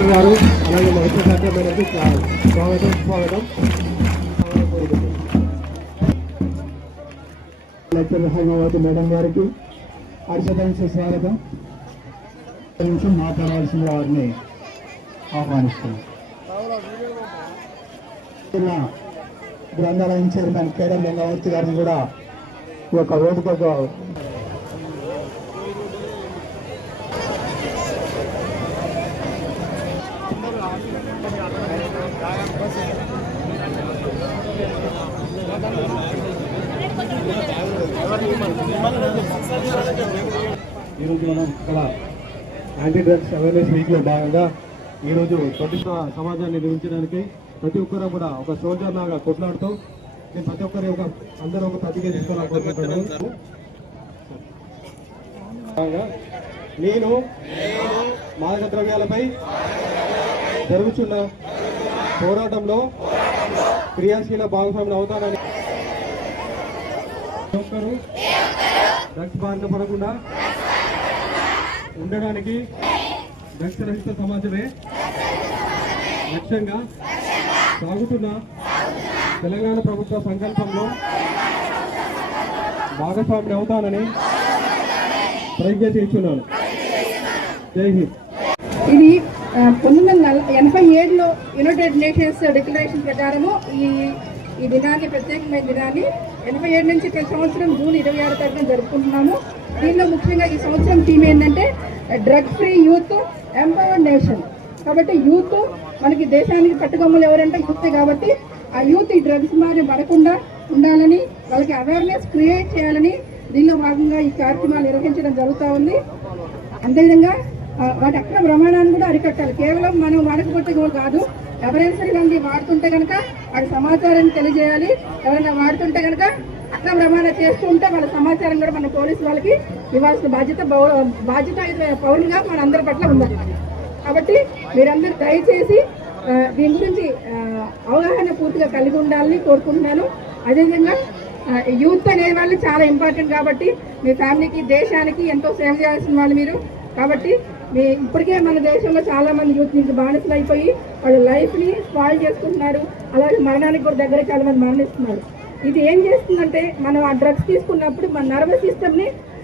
Doctor గారు అలాగే మా ఇతర శాఖ మేరకు స్వాగతం. స్వాగతం. లెక్చర్ హైమావతి మేడం గారికి హర్షదంశ స్వాగతం. నిమిషం మాట్లాడవలసిన వారిని ఆహ్వానిస్తున్నాం. గ్రంథాలయం చైర్మన్ కేడం లింగమూర్తి గారిని కూడా ఈ యొక్క వేదికగా ఈరోజు మనం ఇక్కడ యాంటీ డ్రగ్స్ అవేర్నెస్ వీక్లో భాగంగా ఈరోజు ప్రతిష్ట సమాజాన్ని నిర్మించడానికి ప్రతి ఒక్కరు కూడా ఒక సోల్జర్ లాగా కొట్లాడుతూ నేను ప్రతి ఒక్కరి ఒక అందరూ ఒక ప్రతిగా తీసుకోవాలనుకుంటున్నాను. నేను మాదక ద్రవ్యాలపై జరుగుతున్న పోరాటంలో క్రియాశీల భాగస్వామిని అవుతానని ప్రతి డ్రగ్స్ బారిన పడకుండా ఉండడానికి డ్రగ్స్ రహిత సమాజమే లక్ష్యంగా సాగుతున్న తెలంగాణ ప్రభుత్వ సంకల్పంలో భాగస్వామిని అవుతానని ప్రతిజ్ఞ చేస్తున్నాను. జై హింద్. ఇది పంతొమ్మిది వందల ఎనభై ఏడులో యునైటెడ్ నేషన్స్ డిక్లరేషన్ ప్రకారము ఈ ఈ దినాన్ని ప్రత్యేకమైన దినాన్ని ఎనభై ఏడు నుంచి ప్రతి సంవత్సరం జూన్ ఇరవై ఆరు తారీఖున జరుపుకుంటున్నాము. దీనిలో ముఖ్యంగా ఈ సంవత్సరం థీమ్ ఏంటంటే drug free youth empowered nation. కాబట్టి యూత్ మనకి దేశానికి పట్టుకొమ్మలు ఎవరంటే యూత్ కాబట్టి ఆ యూత్ ఈ డ్రగ్స్ మారి పడకుండా ఉండాలని వాళ్ళకి అవేర్నెస్ క్రియేట్ చేయాలని దీనిలో భాగంగా ఈ కార్యక్రమాలు నిర్వహించడం జరుగుతూ ఉంది. అంతేవిధంగా వాటి అక్కడ ప్రమాణాన్ని కూడా అరికట్టాలి. కేవలం మనం వాడకపోతే కాదు ఎవరైనా సరే దాన్ని వాడుతుంటే కనుక వాడి సమాచారాన్ని తెలియజేయాలి. ఎవరైనా వాడుతుంటే కనుక అక్రమ ప్రమాణం చేస్తూ ఉంటే వాళ్ళ సమాచారం కూడా మన పోలీసు వాళ్ళకి ఇవ్వాల్సిన బాధ్యత బాధ్యత పౌరులుగా మన అందరి పట్ల ఉండాలి. కాబట్టి మీరందరూ దయచేసి దీని గురించి అవగాహన పూర్తిగా కలిగి ఉండాలని కోరుకుంటున్నాను. అదేవిధంగా యూత్ అనే వాళ్ళు చాలా ఇంపార్టెంట్ కాబట్టి మీ ఫ్యామిలీకి దేశానికి ఎంతో సేవ చేయాల్సిన వాళ్ళు మీరు. కాబట్టి మీ ఇప్పటికే మన దేశంలో చాలా మంది యూత్ నుంచి బానిసలు అయిపోయి వాళ్ళ లైఫ్ని స్పాయిల్ చేసుకుంటున్నారు. అలాగే మరణానికి కూడా దగ్గర చాలా మంది మరణిస్తున్నారు ఇది ఏం చేస్తుందంటే మనం ఆ డ్రగ్స్ తీసుకున్నప్పుడు మన నర్వస్ సిస్టమ్ని